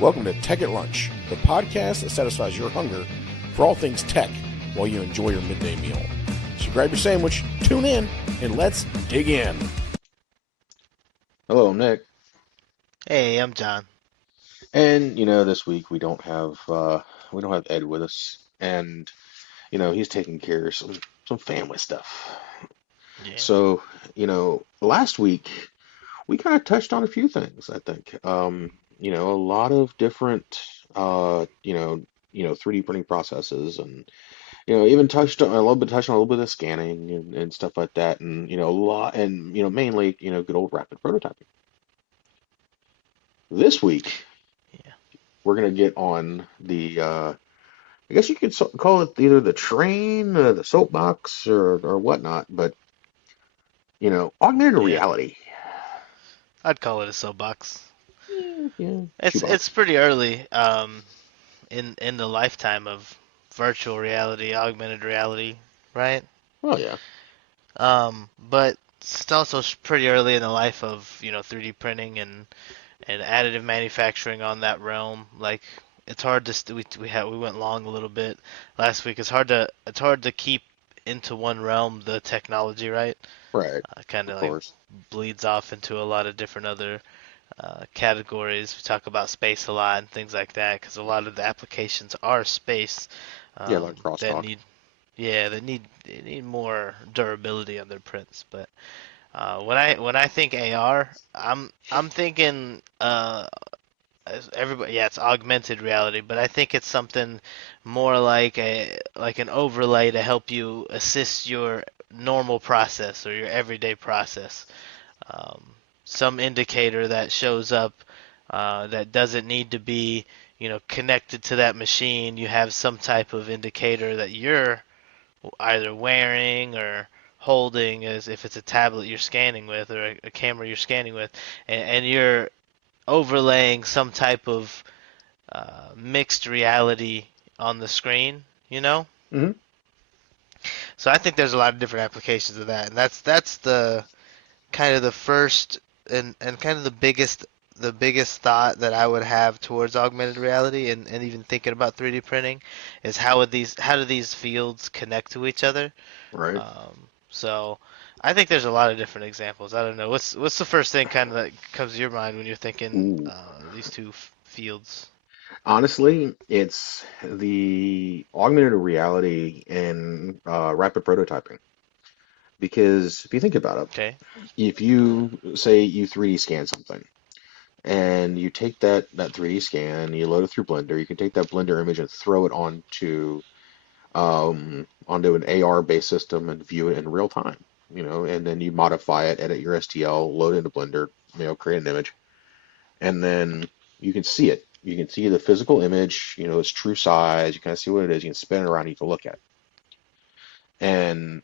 Welcome to Tech at Lunch, the podcast that satisfies your hunger for all things tech while you enjoy your midday meal. So grab your sandwich, tune in, and let's dig in. Hello, I'm Nick. Hey, I'm John. And this week we don't have Ed with us, and he's taking care of some family stuff. Yeah. So, last week we kind of touched on a few things, I think. A lot of different 3D printing processes, and even touched on a little bit of scanning and stuff like that, and a lot, and mainly good old rapid prototyping. This week Yeah. we're gonna get on I guess you could call it either the train, the soapbox, or whatnot. But augmented Yeah. reality. I'd call it a soapbox. Yeah, yeah, It's shoebox. pretty early in the lifetime of virtual reality, augmented reality, right? Oh yeah, But it's also pretty early in the life of, 3D printing and additive manufacturing on that realm. Like it's hard to we went long a little bit last week. It's hard to keep into one realm the technology, right? right, Kind of of like course. bleeds off into a lot of different other categories. We talk about space a lot and things like that because a lot of the applications are space Yeah, like that crosstalk. need they need more durability on their prints. But when I think AR, I'm thinking everybody, yeah, it's augmented reality, but I think it's something more like an overlay to help you assist your normal process or your everyday process. um, some indicator that shows up that doesn't need to be, connected to that machine. You have some type of indicator that you're either wearing or holding, as if it's a tablet you're scanning with or a camera you're scanning with, and you're overlaying some type of mixed reality on the screen, you know? Hmm. So I think there's a lot of different applications of that, and that's the kind of the first and kind of the biggest thought that I would have towards augmented reality and even thinking about 3D printing is how do these fields connect to each other? Right. So I think there's a lot of different examples. I don't know. What's the first thing kind of that comes to your mind when you're thinking Ooh. these two fields? Honestly, it's the augmented reality and rapid prototyping. Because if you think about it, Okay. if you say you 3D scan something, and you take that 3D scan, you load it through Blender. You can take that Blender image and throw it onto an AR based system and view it in real time. And then you modify it, edit your STL, load it into Blender, create an image, and then you can see it. You can see the physical image, its true size. You kind of see what it is. You can spin it around. You can look at it. And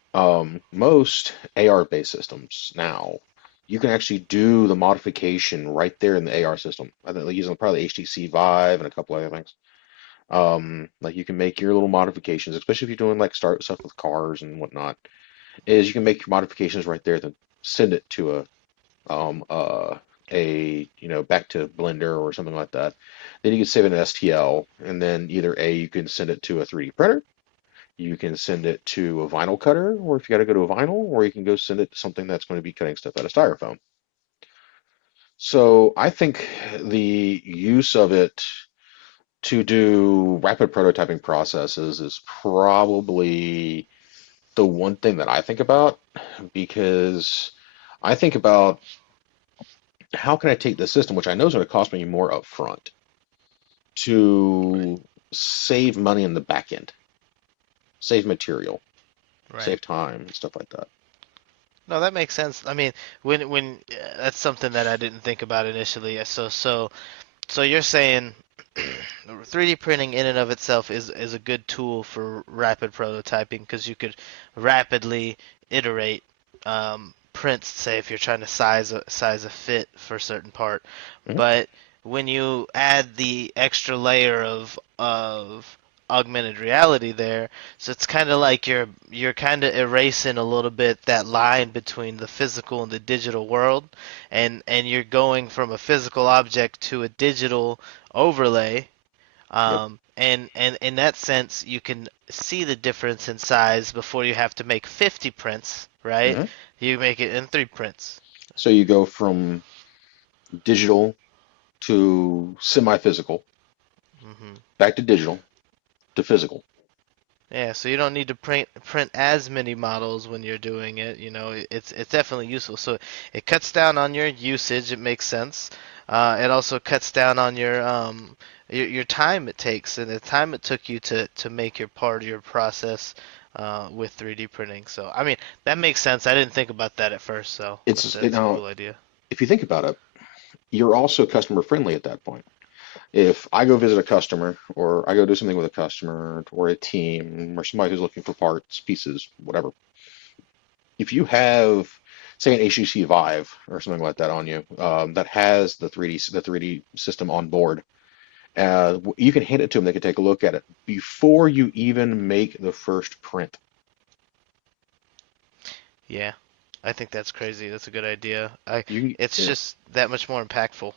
most AR based systems now, you can actually do the modification right there in the AR system. I think they're using probably HTC Vive and a couple other things. Like you can make your little modifications, especially if you're doing like start stuff with cars and whatnot, is you can make your modifications right there, then send it to um uh back to Blender or something like that. Then you can save it in STL, and then either you can send it to a 3D printer, you can send it to a vinyl cutter, or if you got to go to a vinyl, or you can go send it to something that's going to be cutting stuff out of styrofoam. So I think the use of it to do rapid prototyping processes is probably the one thing that I think about, because I think about how can I take the system, which I know is going to cost me more upfront, Right. to save money in the back end, save material, Right. save time, and stuff like that. No, that makes sense. I mean, when that's something that I didn't think about initially. So you're saying 3D printing in and of itself is a good tool for rapid prototyping because you could rapidly iterate prints, say if you're trying to size a fit for a certain part. Mhm. But when you add the extra layer of augmented reality there, so it's kind of like you're kind of erasing a little bit that line between the physical and the digital world, and you're going from a physical object to a digital overlay. Yep. And in that sense, you can see the difference in size before you have to make 50 prints, right? hmm You make it in 3 prints. So you go from digital to semi-physical, hmm back to digital to physical. Yeah, so you don't need to print as many models when you're doing it. It's definitely useful. So it cuts down on your usage. It makes sense. It also cuts down on your time it takes and the time it took you to make your part of your process with 3D printing. So I mean that makes sense. I didn't think about that at first, so that's a Now, cool idea. if you think about it, you're also customer friendly at that point. If I go visit a customer or I go do something with a customer or a team or somebody who's looking for parts, pieces, whatever, if you have, say, an HTC Vive or something like that on you that has the 3D system on board, you can hand it to them. They can take a look at it before you even make the first print. Yeah, I think that's crazy. That's a good idea. It's Yeah, just that much more impactful.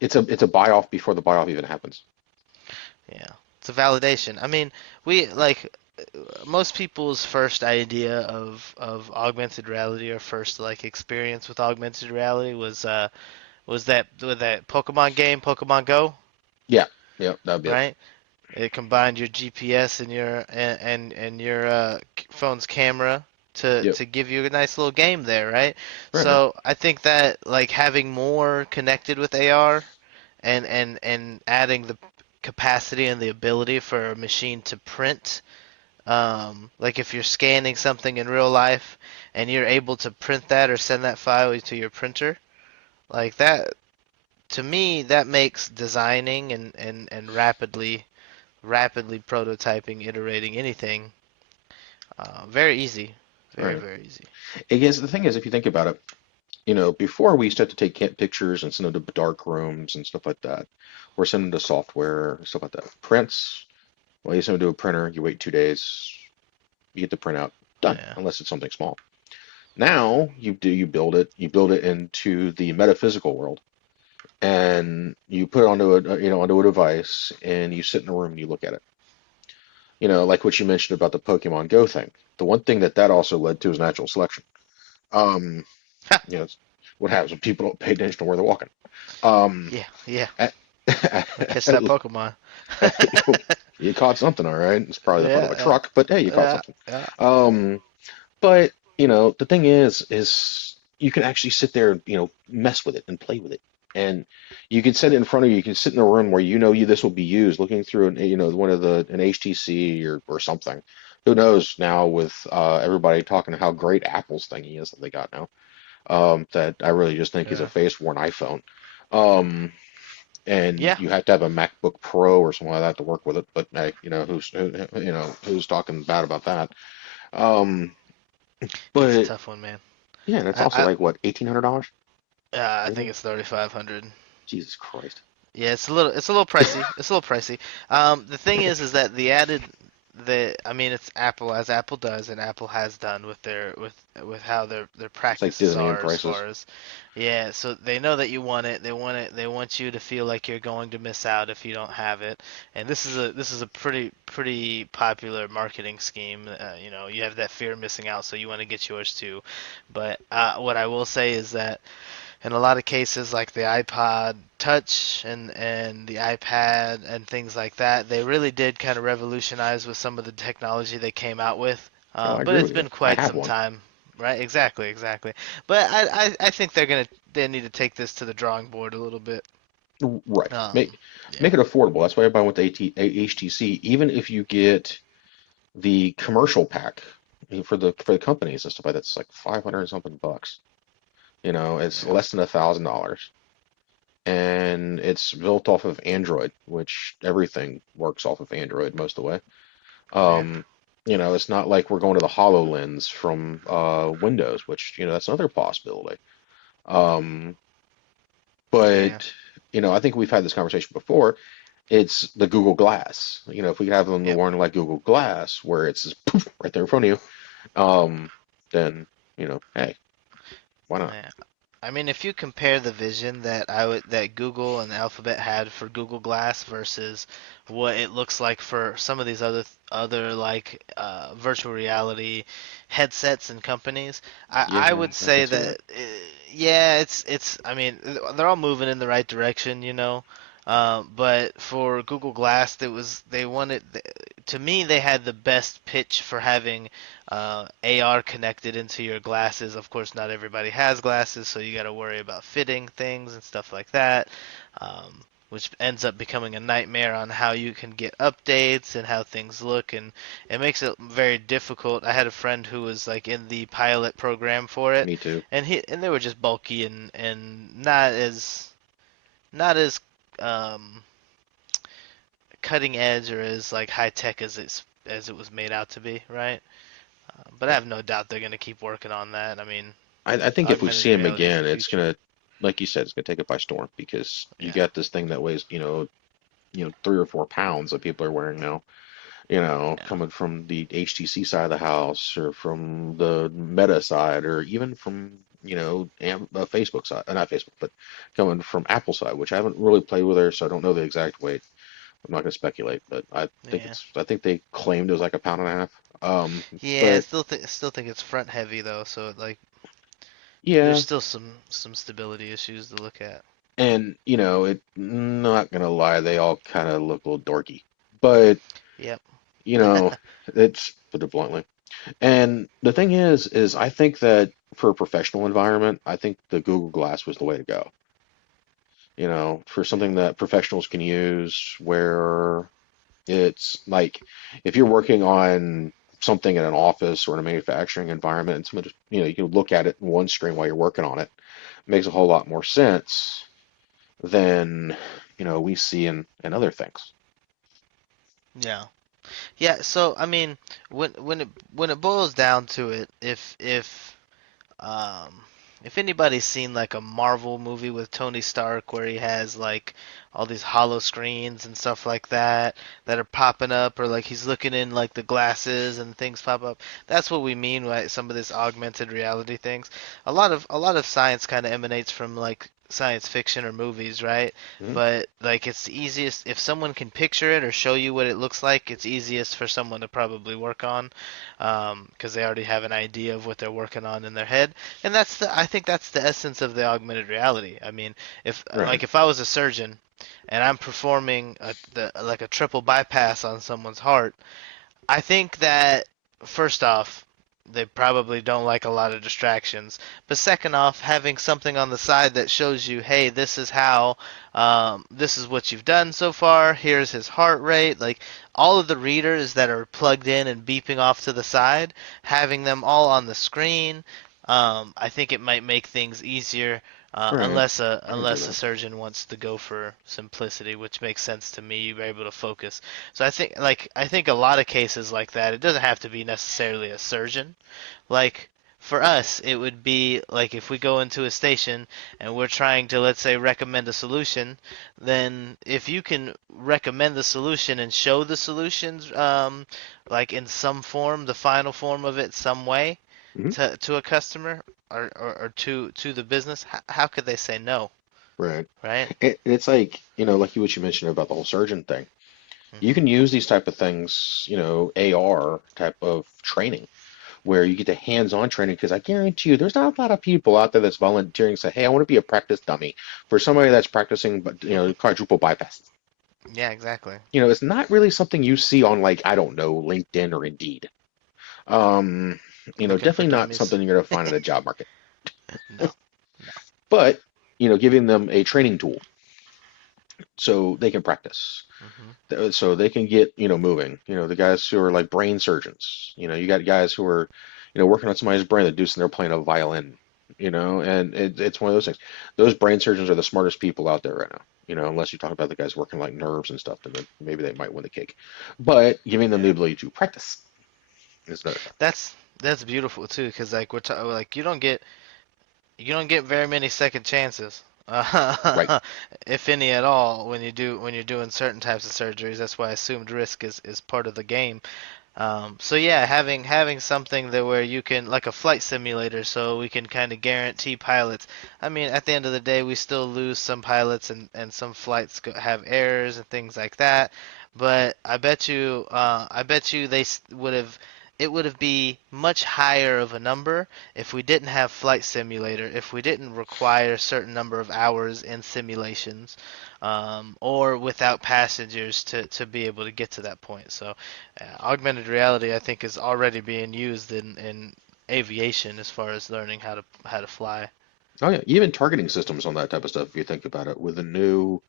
it's a buy off before the buy off even happens. Yeah, it's a validation. I mean, we like most people's first idea of augmented reality or first like experience with augmented reality was that Pokemon game, Pokemon Go, Yeah, yeah, that'd be it. right? It combined your GPS and your phone's camera Yep, to give you a nice little game there, right? right, right. So I think that like having more connected with AR and adding the capacity and the ability for a machine to print, like if you're scanning something in real life and you're able to print that or send that file to your printer, like that, to me, that makes designing and rapidly prototyping, iterating anything very easy. Very, Right. very easy. I guess the thing is, if you think about it, before we used to have to take pictures and send them to dark rooms and stuff like that, or send them to software and stuff like that. Prints, well, you send them to a printer, you wait 2 days, you get the printout done, Yeah. unless it's something small. Now you build it into the metaphysical world, and you put it onto a device, and you sit in a room and you look at it. Like what you mentioned about the Pokemon Go thing. The one thing that also led to is natural selection. Um, it's what happens when people don't pay attention to where they're walking. Um, Yeah, yeah. at, Catch that Pokemon. you caught something, all right. It's probably the front of a Yeah, truck, but hey, you caught yeah, something. yeah, Um, but the thing is you can actually sit there, mess with it and play with it. And you can set it in front of you. You can sit in a room where this will be used, looking through one of an HTC or something. Who knows now with everybody talking how great Apple's thingy is that they got now. That I really just think is a yeah. face-worn iPhone. Um, and Yeah, you have to have a MacBook Pro or something like that to work with it. But hey, who's talking bad about that? Um, it's a but tough one, man. yeah, and it's I, also I, like what, $1,800? I think Everything? it's 3,500. Jesus Christ. Yeah, it's a little pricey. It's a little pricey. The thing is that I mean, it's Apple as Apple does, and Apple has done with how their It's like practices Disneyland are as prices. far as, yeah. So they know that you want it. They want it. They want you to feel like you're going to miss out if you don't have it. And this is a pretty popular marketing scheme. You have that fear of missing out, so you want to get yours too. But what I will say is that in a lot of cases like the iPod Touch and the iPad and things like that, they really did kind of revolutionize with some of the technology they came out with. Oh, I But agree it's with you. been I quite have some one. time, right? Exactly, exactly. But I think they need to take this to the drawing board a little bit. Right. Make Yeah, it affordable. That's why everybody went to HTC. Even if you get the commercial pack for the companies and stuff like that, it's like 500 and something bucks. It's yeah, less than $1,000, and it's built off of Android, which everything works off of Android most of the way. yeah, Um, it's not like we're going to the HoloLens from Windows, which that's another possibility. Um, yeah, but I think we've had this conversation before. It's the Google Glass. If we could have them the yep. one like Google Glass, where it's just poof right there in front of you, then hey, why not? Yeah. I mean, if you compare the vision that Google and Alphabet had for Google Glass versus what it looks like for some of these other like virtual reality headsets and companies, I Yeah, would I can say see that. that yeah, it's I mean they're all moving in the right direction, but for Google Glass, they wanted to me they had the best pitch for having AR connected into your glasses. Of course, not everybody has glasses, so you got to worry about fitting things and stuff like that, which ends up becoming a nightmare on how you can get updates and how things look, and it makes it very difficult. I had a friend who was like in the pilot program for it, Me too. and they were just bulky and not as um, cutting edge or as like high tech as it was made out to be, right? But I Yeah. have no doubt they're gonna keep working on that. I mean, I think if we augmented see him reality is the again, it's future. gonna, like you said, it's gonna take it by storm because you Yeah, got this thing that weighs, 3 or 4 pounds that people are wearing now. yeah, Coming from the HTC side of the house or from the Meta side or even from, Facebook side, not Facebook, but coming from Apple side, which I haven't really played with her, so I don't know the exact weight. I'm not gonna speculate, but yeah, I think they claimed it was like a pound and a half. yeah. I But still think it's front heavy though, so like there's yeah, still some stability issues to look at. and not gonna lie, they all kind of look a little dorky, but Yep. you know, it's put it bluntly. And the thing is I think that for a professional environment, I think the Google Glass was the way to go. For Yeah. something that professionals can use where it's like if you're working on something in an office or in a manufacturing environment and someone just, you can look at it in one screen while you're working on it, makes a whole lot more sense than, we see in other things. Yeah. Yeah. So I mean, when it boils down to it, Um, if anybody's seen like a Marvel movie with Tony Stark where he has like all these hollow screens and stuff like that are popping up, or like he's looking in like the glasses and things pop up, that's what we mean by some of this augmented reality things. A lot of science kind of emanates from like science fiction or movies, right? Mhm. But like it's the easiest if someone can picture it or show you what it looks like, it's easiest for someone to probably work on because they already have an idea of what they're working on in their head. And I think that's the essence of the augmented reality. I mean, Right. if I was a surgeon and I'm performing like a triple bypass on someone's heart, I think that first off, they probably don't like a lot of distractions. But second off, having something on the side that shows you, hey, this is what you've done so far. Here's his heart rate. Like all of the readers that are plugged in and beeping off to the side, having them all on the screen. I think it might make things easier, Right. I can see unless a that. surgeon wants to go for simplicity, which makes sense to me. You're able to focus, so I think a lot of cases like that, it doesn't have to be necessarily a surgeon. Like for us, it would be like if we go into a station and we're trying to, let's say, recommend a solution, then if you can recommend the solution and show the solutions, like in some form, the final form of it, some way Hmm. to a customer or to the business, how could they say no, Right. right? It's like, like what you mentioned about the whole surgeon thing. You Hmm. can use these type of things, AR type of training where you get the hands-on training because I guarantee you there's not a lot of people out there that's volunteering to say, hey, I want to be a practice dummy for somebody that's practicing, but quadruple bypass. Yeah, exactly. It's not really something you see on like, I don't know, LinkedIn or Indeed. Um, Looking for definitely not dummies. something you're going to find in the job market. No, no. But, giving them a training tool so they can practice. Hmm. So they can get, moving. The guys who are like brain surgeons. You got guys who are, working on somebody's brain that do they're playing a violin. And it's one of those things. Those brain surgeons are the smartest people out there right now. Unless you talk about the guys working like nerves and stuff, then maybe they might win the cake. But giving them the Yeah. ability to practice is another thing. That's beautiful too, because like like you don't get very many second chances, Right. if any at all, when you're doing certain types of surgeries. That's why assumed risk is part of the game. So yeah, having something that where you can like a flight simulator, so we can kind of guarantee pilots. I mean, at the end of the day, we still lose some pilots and some flights have errors and things like that. But I bet you would have, it would have be much higher of a number if we didn't have flight simulator, if we didn't require a certain number of hours in simulations, or without passengers to be able to get to that point. So augmented reality, I think, is already being used in aviation as far as learning how to fly. Oh yeah, even targeting systems on that type of stuff, if you think about it, with the new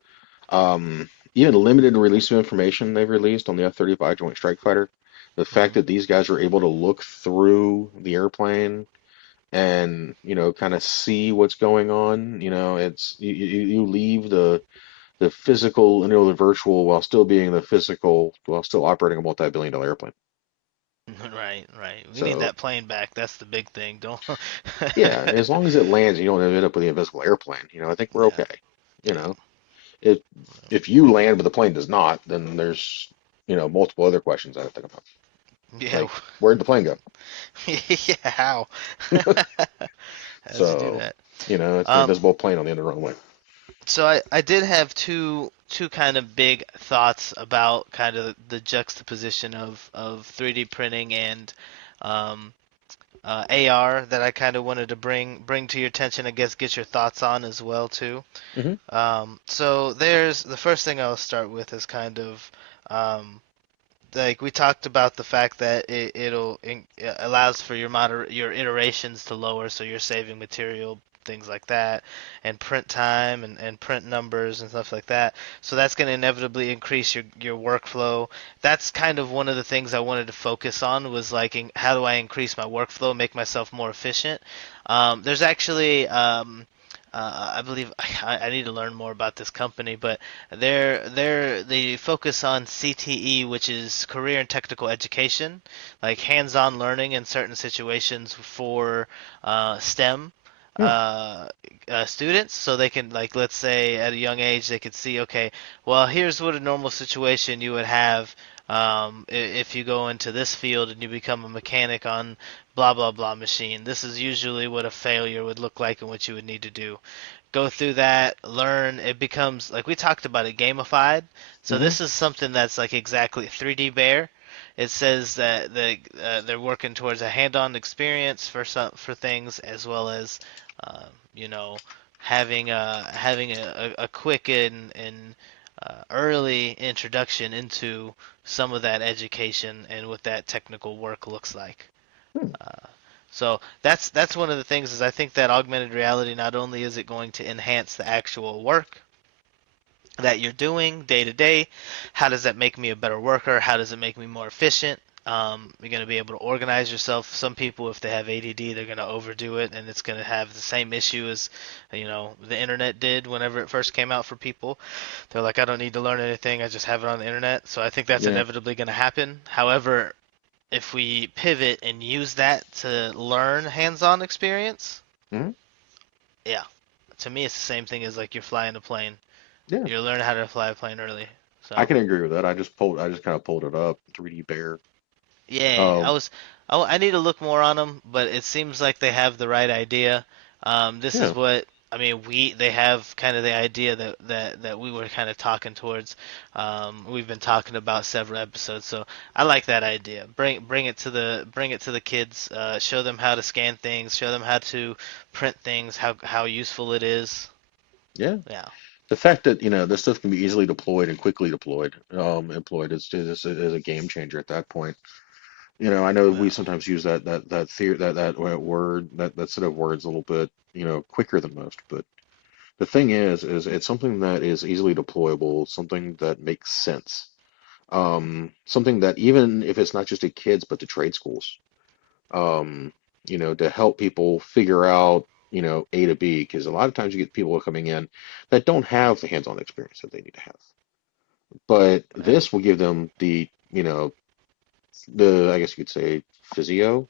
even limited release of information they've released on the F-35 Joint Strike Fighter, the fact Hmm. that these guys are able to look through the airplane and, kind of see what's going on, it's you leave the physical, the virtual while still being the physical, while still operating a multi-billion-dollar airplane. Right, right. We need So that plane back. That's the big thing. Don't. yeah, as long as it lands, and you don't end up with the invisible airplane. I think we're Yeah, okay. You yeah, know, if if you land but the plane does not, then there's multiple other questions I have to think about. yeah, Like, where'd the plane go? yeah. How? How'd you do So, that? it's the Um, invisible plane on the end of the runway. so I did have two kind of big thoughts about kind of the juxtaposition of 3D printing and um, AR that I kind of wanted to bring to your attention. I guess get your thoughts on as well too. Hmm. So there's the first thing I'll start with is kind of um, like we talked about the fact that it allows for your iterations to lower, so you're saving material, things like that, and print time and print numbers and stuff like that. So that's going to inevitably increase your workflow. That's kind of one of the things I wanted to focus on was like how do I increase my workflow, make myself more efficient. There's actually I believe I need to learn more about this company, but they focus on CTE, which is career and technical education, like hands-on learning in certain situations for STEM Yeah. uh, students, so they can like let's say at a young age they could see, okay, well here's what a normal situation you would have if you go into this field and you become a mechanic on blah blah blah machine. This is usually what a failure would look like and what you would need to do. Go through that, learn. It becomes like we talked about it, gamified. So Hmm. this is something that's like exactly 3D Bear. It says that they're working towards a hand-on experience for things as well as you know having a quick and early introduction into some of that education and what that technical work looks like. Hmm. So that's one of the things is I think that augmented reality not only is it going to enhance the actual work that you're doing day to day, how does that make me a better worker? How does it make me more efficient? You're going to be able to organize yourself. Some people, if they have ADD, they're going to overdo it, and it's going to have the same issue as, the internet did whenever it first came out for people. They're like, I don't need to learn anything. I just have it on the internet. So I think that's Yeah. inevitably going to happen. However, if we pivot and use that to learn hands-on experience, Hmm. yeah, to me it's the same thing as like you're flying a plane. Yeah. You're learning how to fly a plane early. I So can agree with that. I just kind of pulled it up. 3D Bear. yeah, Um. I need to look more on them, but it seems like they have the right idea. This is Yeah. what I mean. They have kind of the idea that we were kind of talking towards. We've been talking about several episodes, so I like that idea. Bring it to the kids. Show them how to scan things. Show them how to print things. How useful it is. Yeah. Yeah, The fact that this stuff can be easily deployed and quickly employed is a game changer at that point. I know we yeah, sometimes use that theory that word that set of words a little bit quicker than most, but the thing is it's something that is easily deployable, something that makes sense, something that even if it's not just to kids but to trade schools, um, to help people figure out A to B, because a lot of times you get people coming in that don't have the hands-on experience that they need to have, but right. this will give them the I guess you could say physio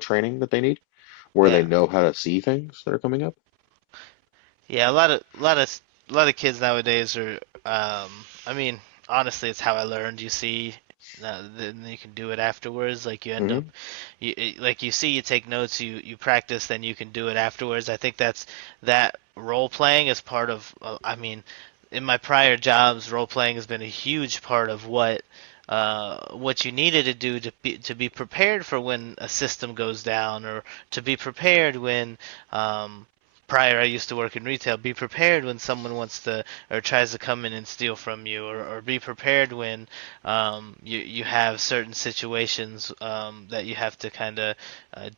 training that they need, where they Yeah. know how to see things that are coming up. Yeah, a lot of kids nowadays are I mean, honestly it's how I learned. You then you can do it afterwards. Like you end up, Hmm. like you see, you take notes, you practice, then you can do it afterwards. I think that role playing is part of. I mean, in my prior jobs, role playing has been a huge part of what you needed to do to be prepared for when a system goes down, or to be prepared when prior I used to work in retail. Be prepared when someone wants to or tries to come in and steal from you, or be prepared when you have certain situations that you have to kind of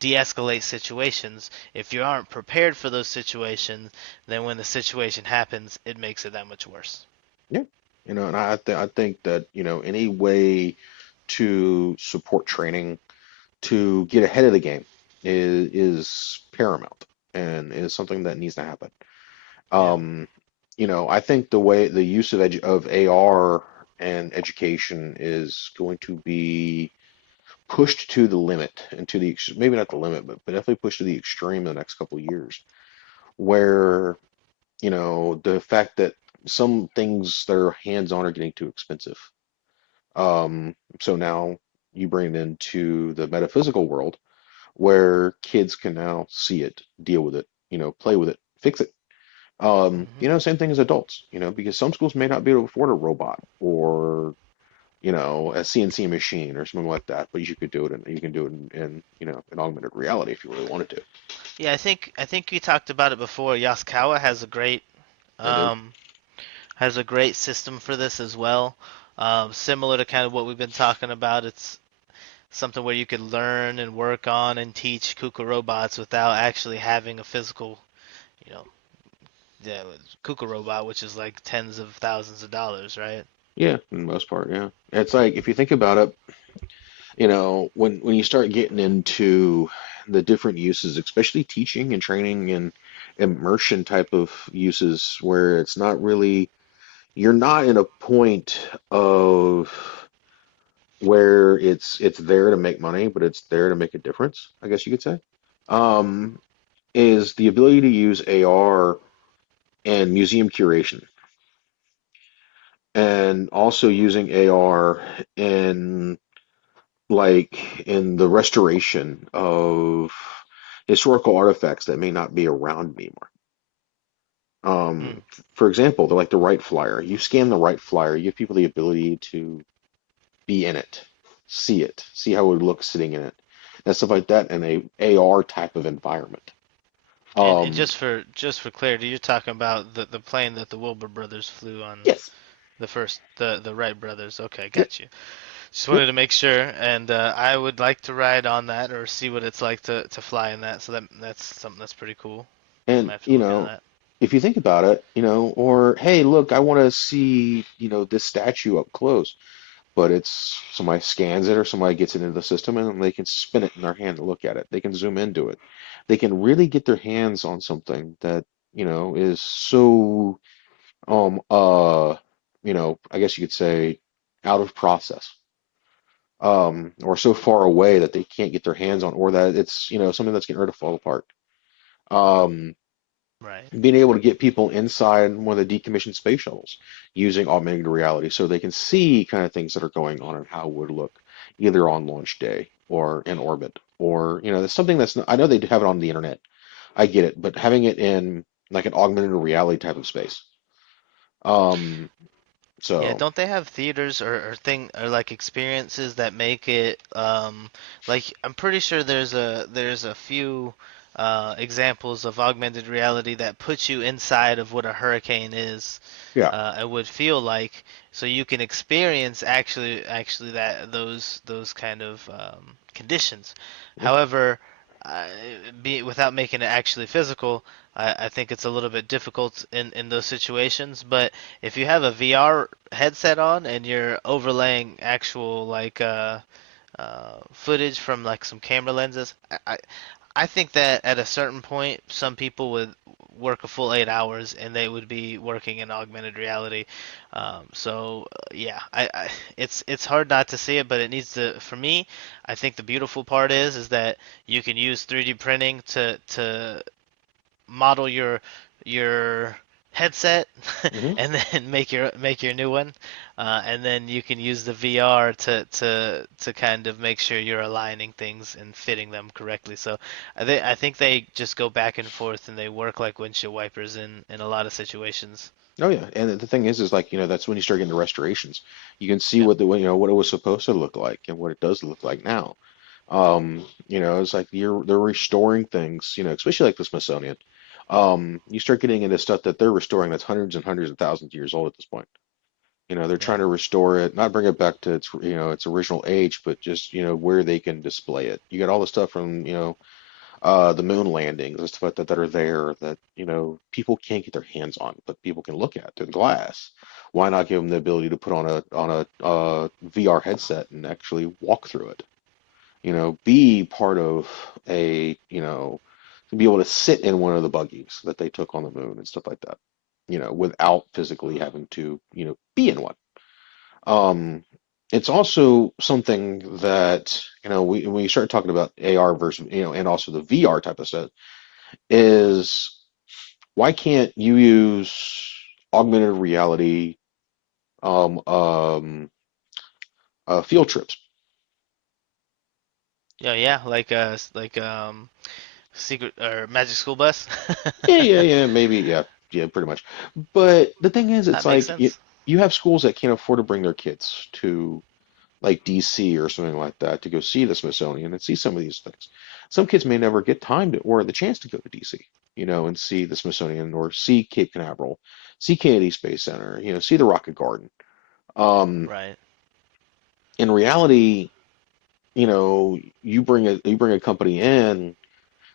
de-escalate situations. If you aren't prepared for those situations, then when the situation happens, it makes it that much worse. Yeah. And I think that, any way to support training to get ahead of the game is paramount and is something that needs to happen. Yeah. Um, I think the use of AR and education is going to be pushed to the limit and maybe not the limit, but definitely pushed to the extreme in the next couple of years, where, the fact that some things that are hands-on are getting too expensive. So now you bring it into the metaphysical world where kids can now see it, deal with it, play with it, fix it. Hmm. Same thing as adults, because some schools may not be able to afford a robot or, a CNC machine or something like that, but you can do it in augmented reality if you really wanted to. Yeah, I think you talked about it before. Yaskawa I do. um, has a great system for this as well. Similar to kind of what we've been talking about. It's something where you could learn and work on and teach Kuka robots without actually having a physical, you know, yeah, Kuka robot, which is like tens of thousands of dollars, right? Yeah, in the most part, yeah. It's like if you think about it, when you start getting into the different uses, especially teaching and training and immersion type of uses, where it's not really, you're not in a point of where it's there to make money, but it's there to make a difference, I guess you could say. Um, is the ability to use AR and museum curation, and also using AR in in the restoration of historical artifacts that may not be around anymore. Hmm. For example, they're like the right flyer. You scan the right flyer, you give people the ability to be in it, see it, see how it would look sitting in it, and stuff like that in a AR type of environment. And Um, just for clarity, you're talking about the plane that the Wilbur brothers flew on, yes, the Wright brothers. Okay, yep, got you. Just yep, wanted to make sure, and I would like to ride on that or see what it's like to fly in that. So that's something that's pretty cool. I might and have to look into that. if you think about it, or hey, look, I want to see, this statue up close, but it's somebody scans it or somebody gets it into the system and they can spin it in their hand and look at it. They can zoom into it. They can really get their hands on something that, is so um uh I guess you could say out of process. Or so far away that they can't get their hands on, or that it's, something that's getting ready to fall apart. Um, Right. being able to get people inside one of the decommissioned space shuttles using augmented reality so they can see kind of things that are going on and how it would look either on launch day or in orbit, or there's something that's I know they have it on the internet. I get it, but having it in like an augmented reality type of space. Um, Yeah, so don't they have theaters or like experiences that make it like I'm pretty sure there's a few examples of augmented reality that puts you inside of what a hurricane is yeah. it would feel like, so you can experience actually that those kind of conditions. Yeah. However, uh, without making it actually physical, I think it's a little bit difficult in those situations. But if you have a VR headset on and you're overlaying actual like footage from like some camera lenses, I think that at a certain point, some people would work a full 8 hours and they would be working in augmented reality. Yeah, it's hard not to see it, but it needs to. For me, I think the beautiful part is that you can use 3D printing to model your headset Hmm. and then make your new one, and then you can use the VR to kind of make sure you're aligning things and fitting them correctly. So I think they just go back and forth and they work like windshield wipers in a lot of situations. Oh yeah, and the thing is like, that's when you start getting the restorations. You can see Yep. what what it was supposed to look like and what it does look like now. It's like they're restoring things, especially like the Smithsonian. You start getting into stuff that they're restoring that's hundreds and hundreds of thousands of years old at this point. They're Yeah. trying to restore it, not bring it back to its original age, but just, where they can display it. You got all the stuff from, the moon landings and stuff like that that are there that, people can't get their hands on, but people can look at through the glass. Why not give them the ability to put on a VR headset and actually walk through it? Be part of to be able to sit in one of the buggies that they took on the moon and stuff like that, without physically having to, be in one. Um, it's also something that, when we start talking about AR versus, and also the VR type of stuff, is why can't you use augmented reality um, um, field trips? Yeah, yeah, like secret or Magic School Bus. Yeah, maybe, yeah, pretty much. But the thing is, it's That makes like sense. you have schools that can't afford to bring their kids to like DC or something like that to go see the Smithsonian and see some of these things. Some kids may never get time to or the chance to go to DC, and see the Smithsonian or see Cape Canaveral, see Kennedy Space Center, see the Rocket Garden. Um, Right. in reality, you bring a company in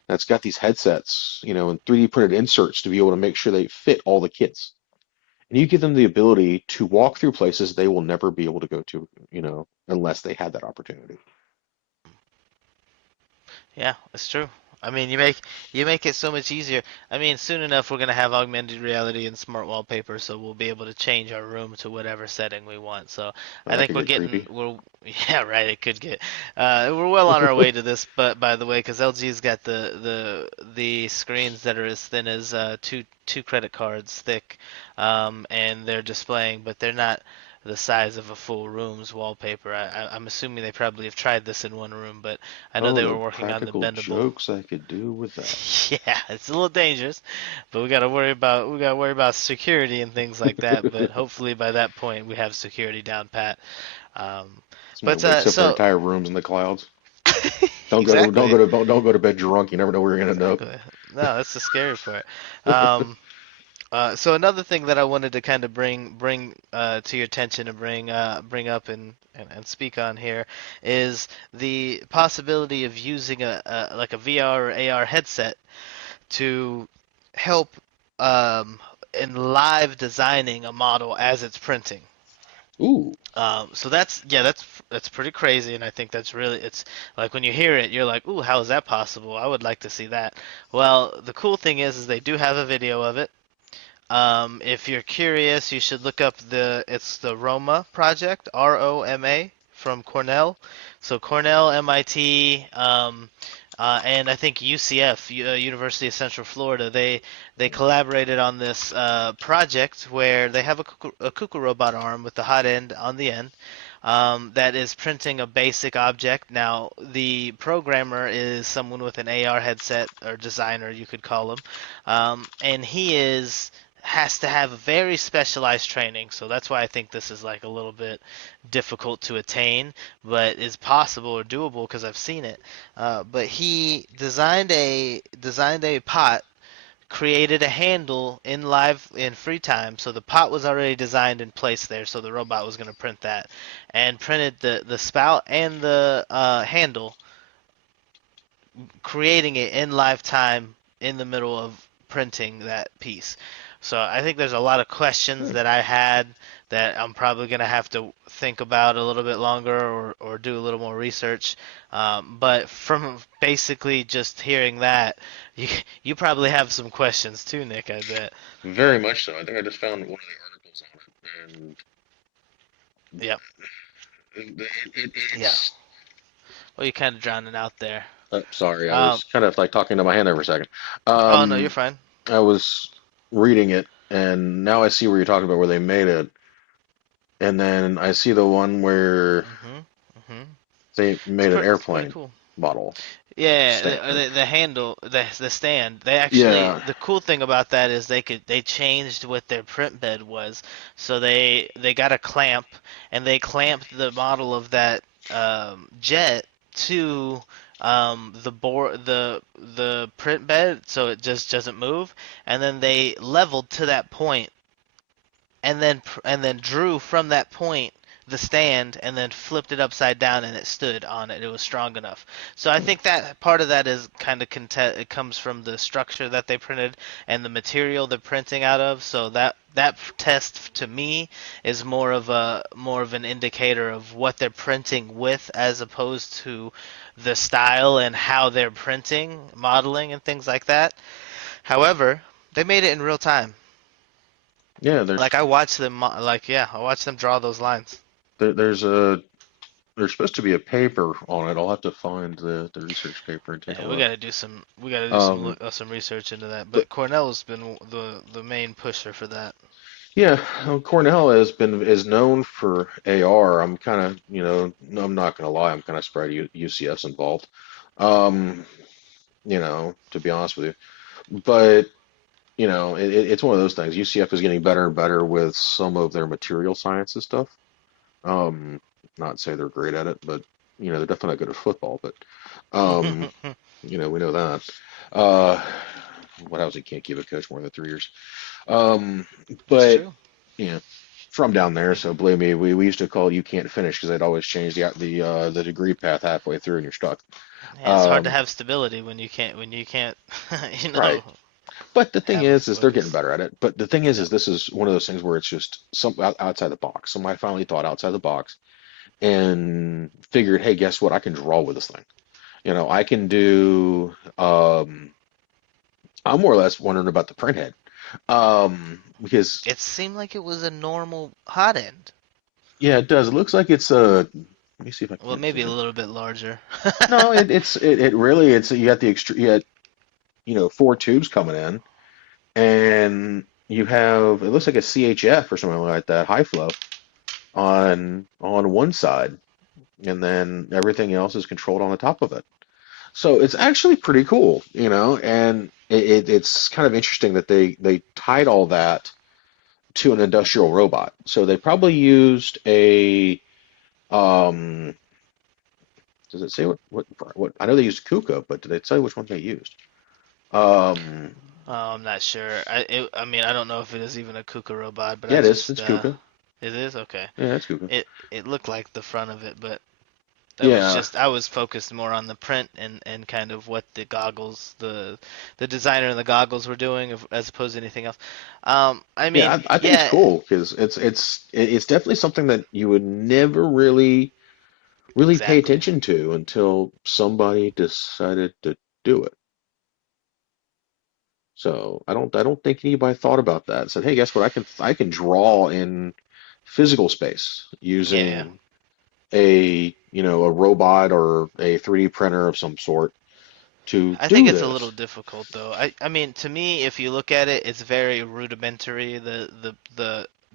that's got these headsets, and 3D printed inserts to be able to make sure they fit all the kids. And you give them the ability to walk through places they will never be able to go to, unless they had that opportunity. Yeah, it's true. I mean, you make it so much easier. I mean, soon enough we're gonna have augmented reality and smart wallpaper, so we'll be able to change our room to whatever setting we want. So Oh, I that think could we're get getting creepy. we're yeah, right. It could get we're well on our way to this, but by the way, because LG's got the screens that are as thin as two credit cards thick, and they're displaying, but they're not the size of a full room's wallpaper. I'm assuming they probably have tried this in one room, but I know Oh, they the were working on the practical bendable. jokes I could do with that. Yeah, it's a little dangerous, but we gotta worry about security and things like that. But hopefully by that point we have security down pat. Um, Somebody but wakes up their so entire rooms in the clouds. Don't go to don't exactly, go to don't go to bed drunk. You never know where you're gonna end up. exactly. No, that's the scary part. Um, so another thing that I wanted to kind of bring to your attention and bring up and speak on here is the possibility of using a like a VR or AR headset to help in live designing a model as it's printing. Ooh, So that's pretty crazy, and I think that's really it's like when you hear it, you're like, ooh, how is that possible? I would like to see that. Well, the cool thing is they do have a video of it. If you're curious, you should look up it's the Roma project, ROMA from Cornell. So Cornell, MIT, and I think UCF, University of Central Florida, they collaborated on this project where they have a cuckoo robot arm with the hot end on the end. That is printing a basic object. Now, the programmer is someone with an AR headset or designer, you could call him, and he has to have very specialized training. So that's why I think this is like a little bit difficult to attain, but is possible or doable because I've seen it. But he designed a pot, created a handle in free time. So the pot was already designed in place there. So the robot was going to print that, and printed the spout and the handle, creating it in live time in the middle of printing that piece. So I think there's a lot of questions hmm, that I had that I'm probably going to have to think about a little bit longer or do a little more research. But from basically just hearing that, you, you probably have some questions too, Nick, I bet. very much so. I think I just found one of the articles on it, and Yep. Yeah. it's. Well, you're kind of drowning out there. Sorry, I Um, was kind of like talking to my hand there for a second. oh, no, you're Um, fine. I was reading it, and now I see where you're talking about where they made it, and then I see the one where Mhm. Mhm. they made an It's pretty airplane cool. model Yeah, stand. the handle, the stand. They actually, Yeah, the cool thing about that is they changed what their print bed was. So they got a clamp and they clamped the model of that jet to the print bed so it just doesn't move, and then they leveled to that point and then drew from that point the stand and then flipped it upside down and it stood on it. It was strong enough. So I think that part of that is kind of it comes from the structure that they printed and the material they're printing out of. So that test to me is more of an indicator of what they're printing with as opposed to the style and how they're printing, modeling and things like that. However, they made it in real time. yeah. Like I watched them, yeah, I watched them draw those lines. There's a there's supposed to be a paper on it. I'll have to find the research paper and take a Yeah, look. we gotta do Um, some research into that. but But Cornell's been the main pusher for that. yeah, Cornell is known for AR. I'm kind of, I'm not gonna lie, I'm kind of surprised UCF's involved. Um, to be honest with you. But, it's one of those things. UCF is getting better and better with some of their material sciences stuff. Um, not to say they're great at it, but they're definitely not good at football. But um, we know that. Uh, what else? He can't keep a coach more than 3 years. Um, It's but true. yeah, from down there, so believe me, we used to call you can't finish because they'd always change the degree path halfway through and you're stuck. Yeah, it's hard to Um, have stability when you can't, you right. know, But the thing have a is they're getting focus. better at it. But the thing Yeah. is this is one of those things where it's just some outside the box. Somebody finally thought outside the box and figured, hey, guess what? I can draw with this thing. I can do. I'm more or less wondering about the print head, because It seemed like it was a normal hot end. yeah, it does. It looks like it's a. Let me see if I Well, can't maybe zoom a in. little bit larger. No, it really you got the extra you got four tubes coming in, and you have it looks like a CHF or something like that, high flow on one side, and then everything else is controlled on the top of it. So it's actually pretty cool, and it's kind of interesting that they tied all that to an industrial robot. So they probably used a um does it say what I know they used Kuka, but did they say which one they used? Um Oh, I'm not sure. I mean, I don't know if it is even a Kuka robot, but yeah, I it is. just It's Kuka. it is okay. Yeah, it's Kuka. It looked like the front of it, but that was Yeah. just I was focused more on the print and kind of what the designer and the goggles were doing as opposed to anything else. I Yeah, mean, I think it's yeah, cool because it's definitely something that you would never really pay exactly. attention to until somebody decided to do it. So I don't think anybody thought about that. Said, hey, guess what? I can draw in physical space Yeah, yeah. using a robot or a 3D printer of some sort to I think do it's a little this. difficult though. I mean, to me, if you look at it, it's very rudimentary, the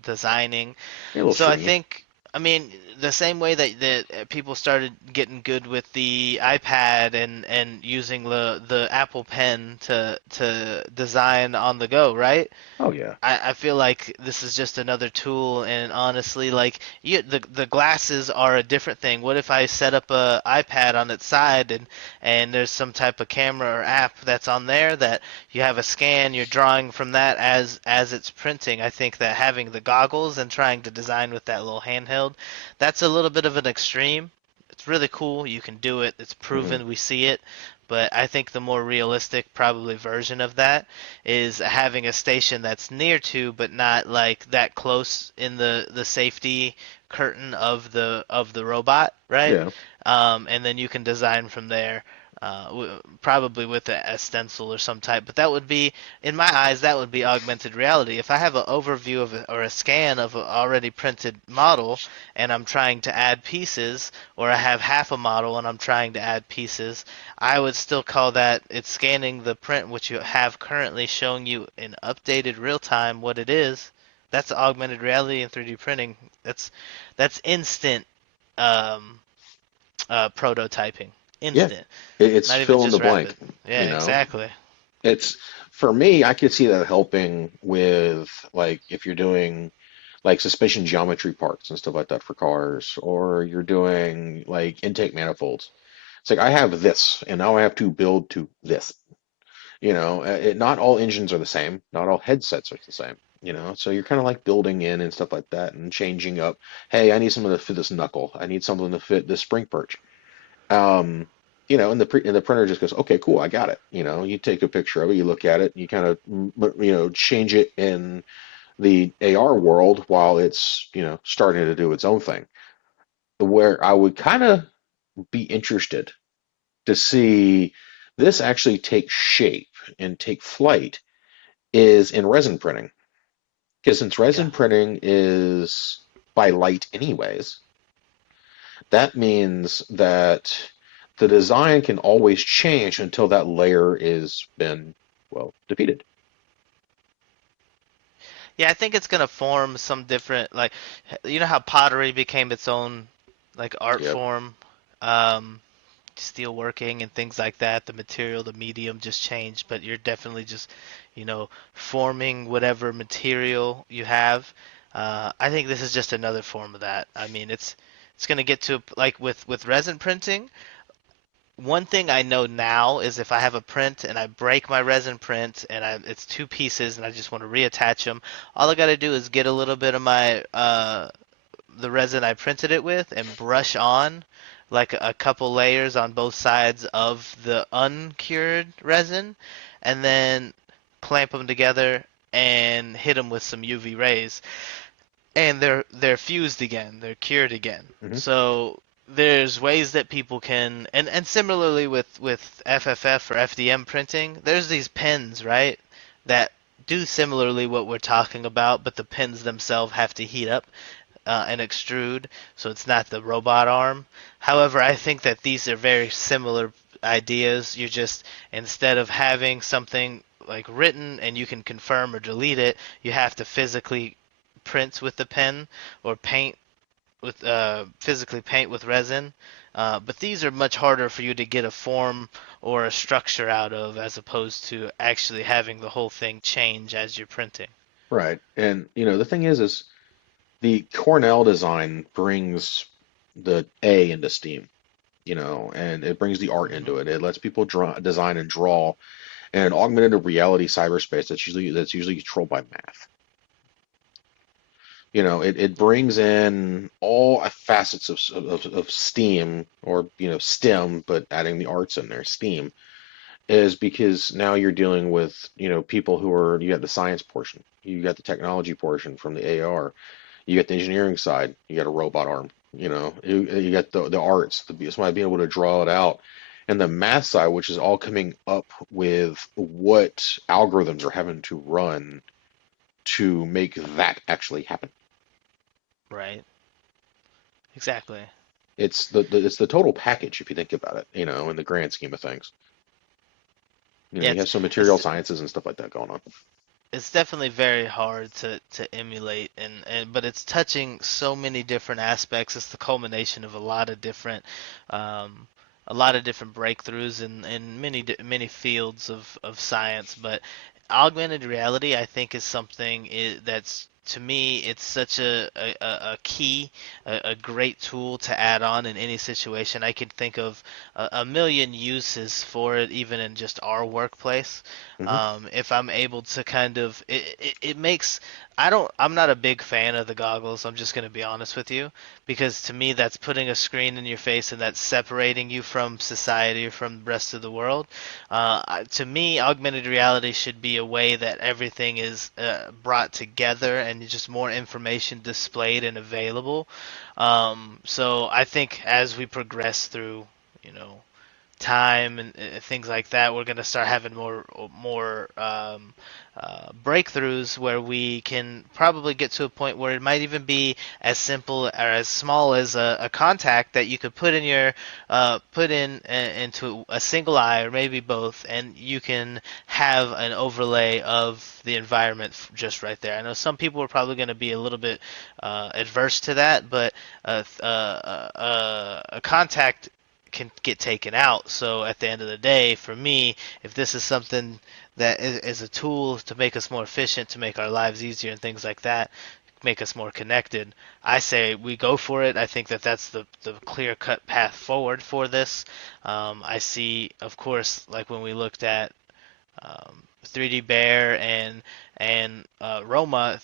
designing. A little So I stringy. think, I mean, the same way that people started getting good with the iPad and using the Apple Pen to design on the go, right? Oh yeah. I feel like this is just another tool, and honestly, like the glasses are a different thing. What if I set up a iPad on its side and there's some type of camera or app that's on there that you have a scan, you're drawing from that as it's printing. I think that having the goggles and trying to design with that little handheld, that's a little bit of an extreme. It's really cool. You can do it. It's Hmm. proven. We see it. But I think the more realistic, probably version of that is having a station that's near to but not like that close in the safety curtain of the robot, right? Yeah. And then you can design from there. probably with a stencil or some type. But that would be, in my eyes, that would be augmented reality. If I have an overview of or a scan of an already printed model, and I'm trying to add pieces, or I have half a model and I'm trying to add pieces, I would still call that it's scanning the print which you have currently, showing you in updated real time what it is. That's augmented reality and 3D printing. That's instant um, prototyping. Yeah, Instant. it's Not even fill in the just blank. rapid. Yeah, You know, exactly. it's for me. I could see that helping with like if you're doing like suspension geometry parts and stuff like that for cars, or you're doing like intake manifolds. It's like I have this, and now I have to build to this. Not all engines are the same. Not all headsets are the same. So you're kind of like building in and stuff like that and changing up. Hey, I need something to fit this knuckle. I need something to fit this spring perch. Um, and the printer just goes, okay, cool, I got it. You take a picture of it, you look at it, you kind of, change it in the AR world while it's, starting to do its own thing. Where I would kind of be interested to see this actually take shape and take flight is in resin printing. Because since Yeah. resin printing is by light anyways, that means that the design can always change until that layer is been, well, defeated. Yeah, I think it's gonna form some different, like, you know how pottery became its own like art Yep. form, steel working and things like that. The material, the medium just changed, but you're definitely just, forming whatever material you have. I think this is just another form of that. I mean, it's gonna get to, like, with resin printing. One thing I know now is if I have a print and I break my resin print and it's two pieces and I just want to reattach them, all I got to do is get a little bit of my the resin I printed it with and brush on like a couple layers on both sides of the uncured resin, and then clamp them together and hit them with some UV rays, and they're fused again, they're cured again. Hmm. So there's ways that people can, and similarly with FFF or FDM printing, there's these pens, right, that do similarly what we're talking about, but the pens themselves have to heat up and extrude, so it's not the robot arm. However, I think that these are very similar ideas. You just, instead of having something like written and you can confirm or delete it, you have to physically print with the pen or paint with physically paint with resin. But these are much harder for you to get a form or a structure out of, as opposed to actually having the whole thing change as you're printing. Right. And the thing is the Cornell design brings the A into Steam, and it brings the art Hmm. into it. It lets people design and draw in an augmented reality cyberspace that's usually controlled by math. It brings in all facets of STEAM, or STEM, but adding the arts in there. STEAM is because now you're dealing with people who are, you got the science portion, you got the technology portion from the AR, you got the engineering side, you got a robot arm, you got the arts, somebody being able to draw it out, and the math side, which is all coming up with what algorithms are having to run to make that actually happen. Right. Exactly. It's the total package if you think about it, in the grand scheme of things. Yeah, You have some material it's sciences and stuff like that going on. it's definitely very hard to emulate, and but it's touching so many different aspects. It's the culmination of um, a lot of different breakthroughs in many fields of science. But augmented reality, I think, is something that's, to me, it's such a key, a great tool to add on in any situation. I can think of a million uses for it, even in just our workplace. Hmm. If I'm able to kind of, it makes, I'm not a big fan of the goggles. I'm just going to be honest with you, because to me that's putting a screen in your face and that's separating you from society or from the rest of the world. To me, augmented reality should be a way that everything is brought together and just more information displayed and available. So I think as we progress through, you know, time and things like that, we're going to start having more breakthroughs where we can probably get to a point where it might even be as simple or as small as a contact that you could put in your put in into a single eye or maybe both, and you can have an overlay of the environment just right there. I know some people are probably going to be a little bit adverse to that, but a contact can get taken out. So at the end of the day, for me, if this is something that is a tool to make us more efficient, to make our lives easier and things like that, make us more connected, I say we go for it. I think that that's the clear cut path forward for this. I see, of course, like when we looked at 3D Bear and Roma,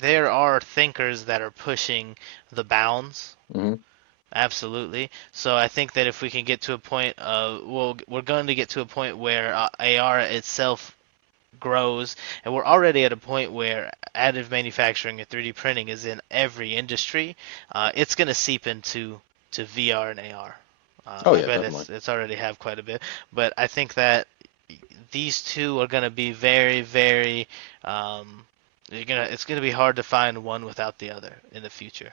there are thinkers that are pushing the bounds. Hmm. Absolutely. So I think that if we can get to a point of, well, we're going to get to a point where AR itself grows, and we're already at a point where additive manufacturing and 3D printing is in every industry. It's going to seep into VR and AR. Oh I yeah, bet definitely. it's already have quite a bit, but I think that these two are going to be very, very. It's going to be hard to find one without the other in the future.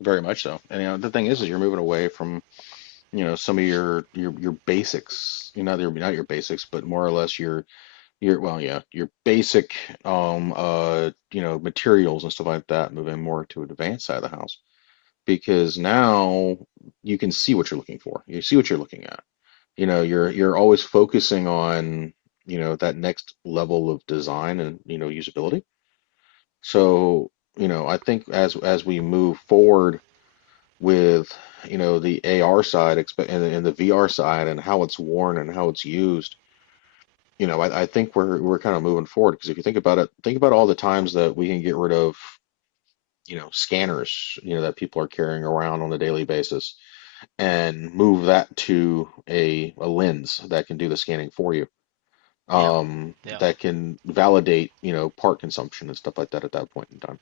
Very much so. And the thing is you're moving away from some of your basics. Not your basics, but more or less your well, yeah, your basic materials and stuff like that. Moving more to an advanced side of the house because now you can see what you're looking for. You see what you're looking at. You're always focusing on that next level of design and usability. So I think as we move forward with the AR side and the VR side and how it's worn and how it's used, I think we're kind of moving forward because if you think about it, think about all the times that we can get rid of scanners that people are carrying around on a daily basis and move that to a lens that can do the scanning for you, Yeah. Yeah. that can validate part consumption and stuff like that at that point in time.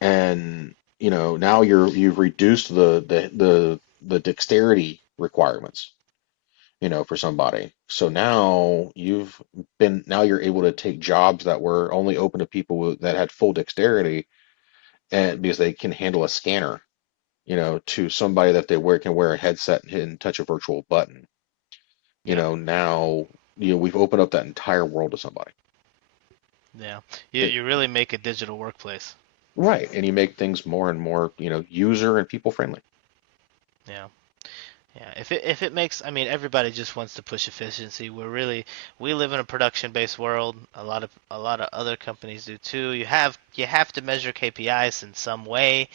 And now you've reduced the dexterity requirements for somebody. So now you're able to take jobs that were only open to people that had full dexterity, and because they can handle a scanner, to somebody that can wear a headset and touch a virtual button. Yep. Now we've opened up that entire world to somebody. Yeah. You It, you really make a digital workplace. right, and you make things more and more user and people friendly. Yeah. Yeah. If it makes, I mean, everybody just wants to push efficiency. We live in a production-based world. A lot of other companies do too. You have to measure KPIs in some way.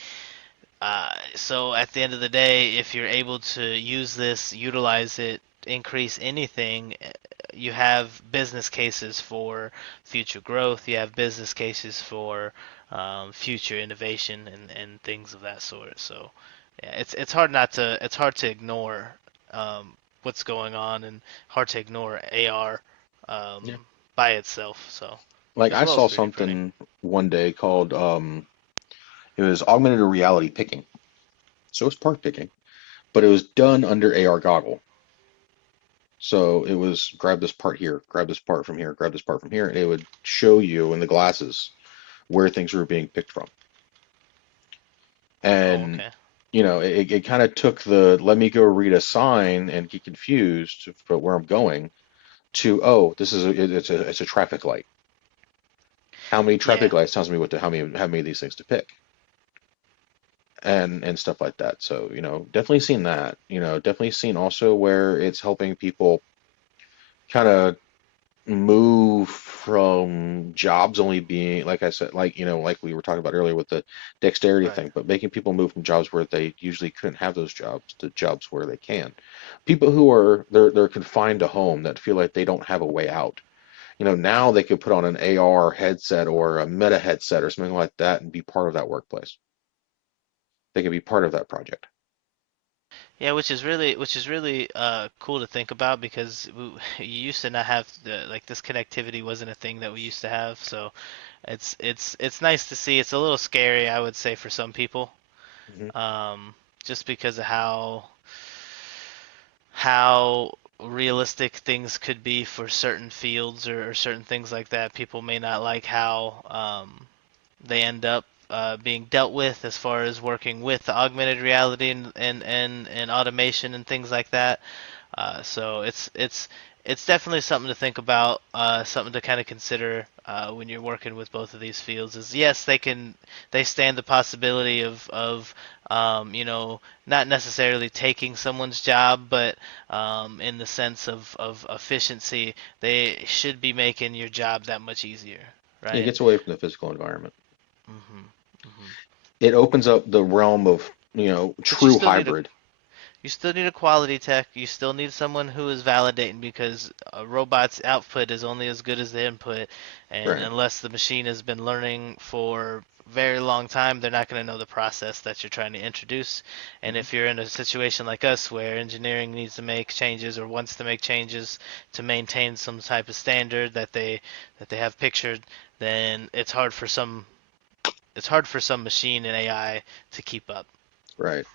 So at the end of the day, if you're able to use this, utilize it, increase anything, you have business cases for future growth. You have business cases for future innovation and things of that sort. So yeah, it's hard to ignore what's going on and hard to ignore AR Yeah. by itself. So Like as I well as saw 3D printing. something one day called it was augmented reality picking. So it's part picking, but it was done under AR goggle. So it was grab this part here, grab this part from here, grab this part from here, and it would show you in the glasses where things were being picked from. Oh, And okay. it kind of took the let me go read a sign and get confused about where I'm going to, oh, this is it's a traffic light. How many Yeah. traffic lights tells me how many of these things to pick and stuff like that. So, definitely seen that. Definitely seen also where it's helping people kind of move from jobs only being, like I said, like we were talking about earlier with the dexterity Right. thing, but making people move from jobs where they usually couldn't have those jobs to jobs where they can. People who are they're confined to home that feel like they don't have a way out. Now they could put on an AR headset or a Meta headset or something like that and be part of that workplace. They can be part of that project. Yeah, which is really cool to think about because you used to not have like this connectivity wasn't a thing that we used to have. So it's nice to see. It's a little scary, I would say, for some people, Hmm. just because of how how realistic things could be for certain fields or certain things like that. People may not like how they end up being dealt with as far as working with the augmented reality and automation and things like that. So it's definitely something to think about, something to kind of consider when you're working with both of these fields. Is yes, they stand the possibility of not necessarily taking someone's job, but in the sense of efficiency, they should be making your job that much easier, It right? gets away from the physical environment. hmm hmm It opens up the realm of, But you true still need a hybrid. You still need a quality tech. You still need someone who is validating because a robot's output is only as good as the input. And Right. unless the machine has been learning for a very long time, they're not going to know the process that you're trying to introduce. And Hmm. if you're in a situation like us where engineering needs to make changes or wants to make changes to maintain some type of standard that they have pictured, then it's hard for some machine and AI to keep up. Right.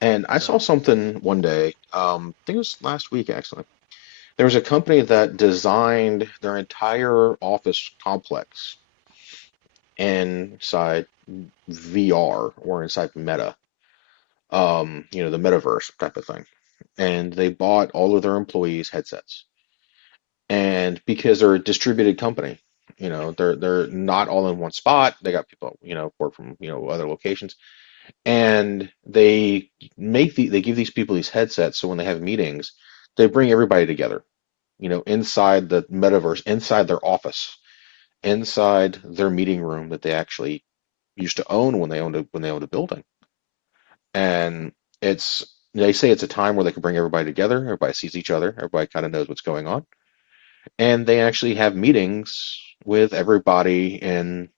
And I saw So, something one day, I think it was last week actually. There was a company that designed their entire office complex inside VR or inside Meta, the metaverse type of thing. And they bought all of their employees headsets. And because they're a distributed company, they're not all in one spot. They got people, work from, other locations. And they give these people these headsets so when they have meetings, they bring everybody together, inside the metaverse, inside their office, inside their meeting room that they actually used to own when they owned a building. And they say it's a time where they can bring everybody together, everybody sees each other, everybody kind of knows what's going on. And they actually have meetings with everybody in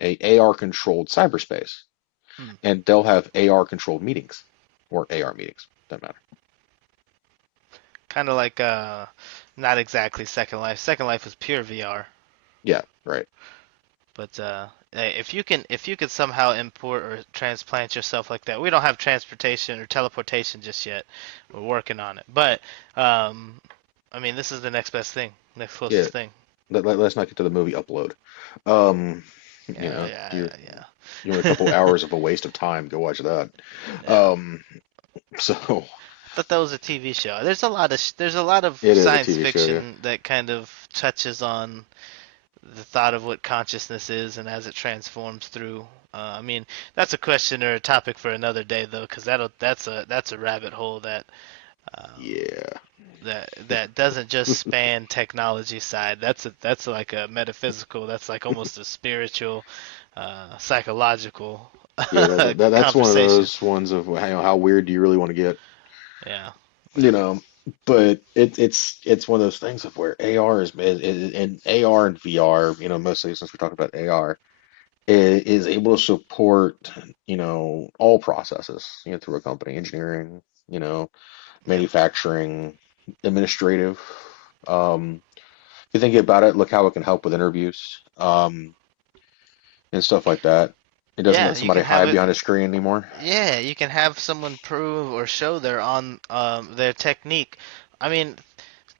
a AR controlled cyberspace. hmm. And they'll have AR controlled meetings or AR meetings, doesn't matter. Kind of like not exactly Second Life. Second Life was pure VR, Yeah, right. but hey, if you could somehow import or transplant yourself like that, we don't have transportation or teleportation just yet. We're working on it, but um, I mean, this is the next best thing, next Yeah, closest thing. let's not get to the movie Upload. Um, Yeah, yeah, yeah, you're a couple yeah. hours of a waste of time. Go watch that. Yeah. Um, so I thought that was a TV show. There's a lot of it is a science TV show, yeah. fiction that kind of touches on the thought of what consciousness is and as it transforms through. I mean, that's a question or a topic for another day, though, because that's a rabbit hole um, Yeah. that doesn't just span technology side. That's like a metaphysical. That's like almost a spiritual, psychological Yeah, that's one of conversation. those ones of how weird do you really want to get, Yeah, you yeah, know. But it's one of those things of where AR and AR and VR, mostly since we're talking about AR, is able to support, all processes, through a company, engineering, yep, manufacturing, administrative. If you think about it, look how it can help with interviews, and stuff like that. It doesn't yeah. let You somebody can have hide it. behind a screen anymore. Yeah, you can have someone prove or show their technique. I mean,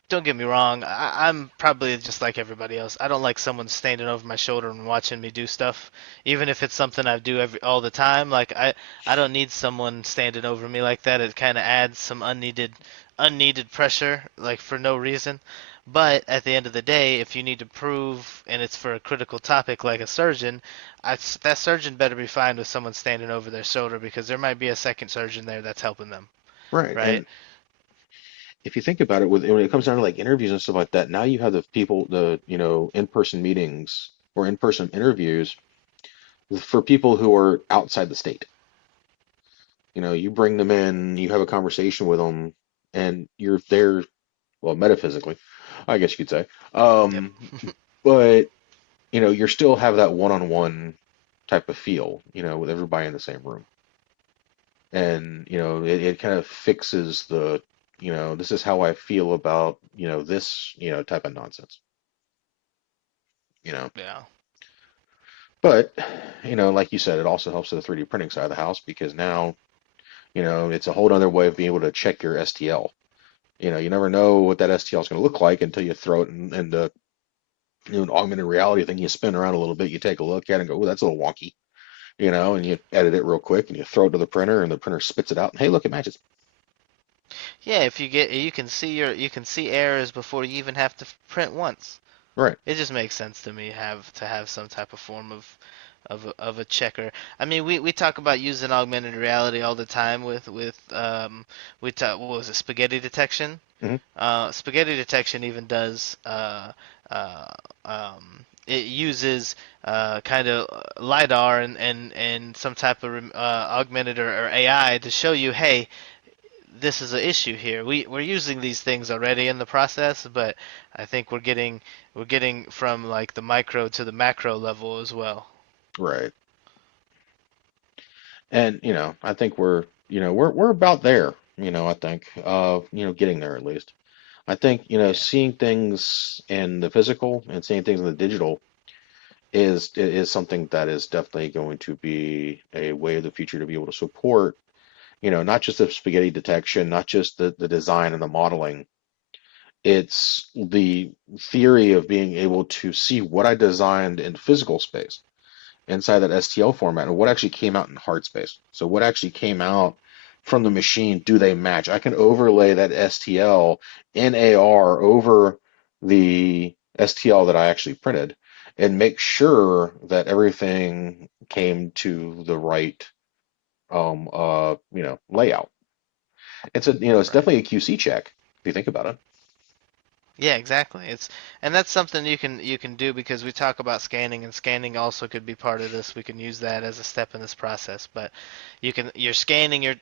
don't get me wrong. I'm probably just like everybody else. I don't like someone standing over my shoulder and watching me do stuff, even if it's something I do all the time. Like I don't need someone standing over me like that. It kind of adds some unneeded pressure, like for no reason. But at the end of the day, if you need to prove and it's for a critical topic like a surgeon, that surgeon better be fine with someone standing over their shoulder because there might be a second surgeon there that's helping them, Right. right? And if you think about it, when it comes down to like interviews and stuff like that, now you have the in-person meetings or in-person interviews for people who are outside the state. You bring them in, you have a conversation with them, and you're there, well, metaphysically, I guess you could say. Yep. But you're still have that one-on-one type of feel, with everybody in the same room. And, it kind of fixes this is how I feel about, this, type of nonsense, you know. Yeah. But, like you said, it also helps with the 3D printing side of the house because now, it's a whole other way of being able to check your STL. You never know what that STL is going to look like until you throw it in the an augmented reality thing. You spin around a little bit, you take a look at it and go, oh, that's a little wonky, and you edit it real quick and you throw it to the printer and the printer spits it out and hey, look, it matches. Yeah, if you get you can see errors before you even have to print once. Right. It just makes sense to me have to have some type of form of a checker. I mean, we talk about using augmented reality all the time with we talk what was it, spaghetti detection. Hmm. Spaghetti detection even does it uses kind of lidar and some type of augmented or AI to show you, hey, this is an issue here. We're using these things already in the process, but I think we're getting from like the micro to the macro level as well. Right. And I think we're about there, I think getting there at least. I think, Yeah, seeing things in the physical and seeing things in the digital is something that is definitely going to be a way of the future to be able to support, not just the spaghetti detection, not just the design and the modeling. It's the theory of being able to see what I designed in physical space inside that STL format and what actually came out in hard space. So what actually came out from the machine, do they match? I can overlay that STL in AR over the STL that I actually printed and make sure that everything came to the right layout. It's right. definitely a QC check if you think about it. Yeah, exactly. And that's something you can do because we talk about scanning and scanning also could be part of this. We can use that as a step in this process. But you're scanning your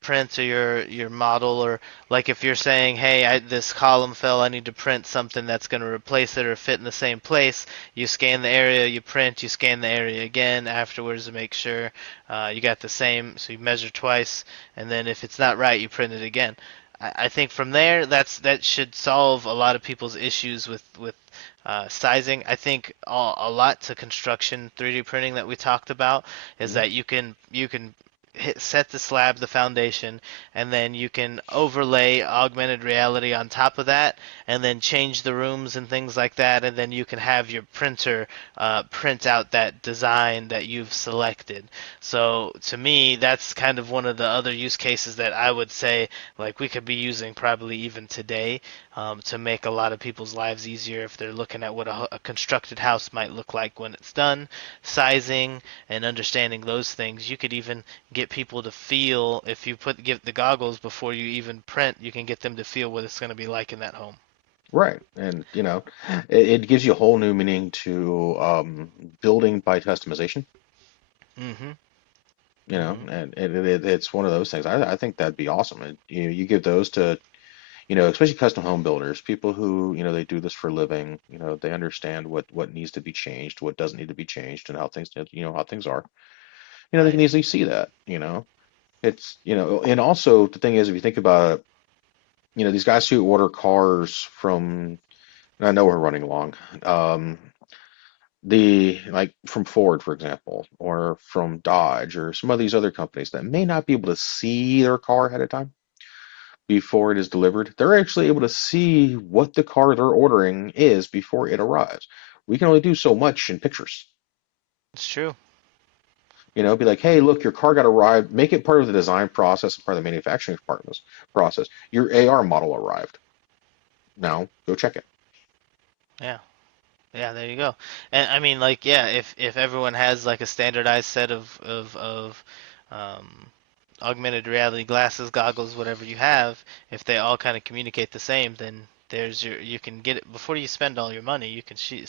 print or your model or like if you're saying, hey, this column fell, I need to print something that's going to replace it or fit in the same place. You scan the area, you print, you scan the area again afterwards to make sure you got the same. So you measure twice, and then if it's not right, you print it again. I think from there, that should solve a lot of people's issues with sizing. I think a lot to construction 3D printing that we talked about is Mhm. that you can set the slab, the foundation, and then you can overlay augmented reality on top of that, and then change the rooms and things like that, and then you can have your printer print out that design that you've selected. So to me, that's kind of one of the other use cases that I would say like we could be using probably even today to make a lot of people's lives easier if they're looking at what a constructed house might look like when it's done, sizing and understanding those things. You could even get people to feel if you give the goggles before you even print, you can get them to feel what it's going to be like in that home. Right. And it gives you a whole new meaning to building by customization. Mhm. Mhm. It's one of those things. I think that'd be awesome. And, you give those to, especially custom home builders, people who, they do this for a living, they understand what needs to be changed, what doesn't need to be changed, and how things are. They can Right. easily see that. And also the thing is, if you think about it, these guys who order cars from, and I know we're running long, um, like from Ford, for example, or from Dodge or some of these other companies that may not be able to see their car ahead of time before it is delivered, they're actually able to see what the car they're ordering is before it arrives. We can only do so much in pictures. It's true. Be like, hey, look, your car got arrived. Make it part of the design process, part of the manufacturing process. Your AR model arrived. Now go check it. Yeah. Yeah, there you go. And I mean, like, yeah, if everyone has like a standardized set of um, augmented reality glasses, goggles, whatever you have, if they all kind of communicate the same, then you can get it before you spend all your money. You can see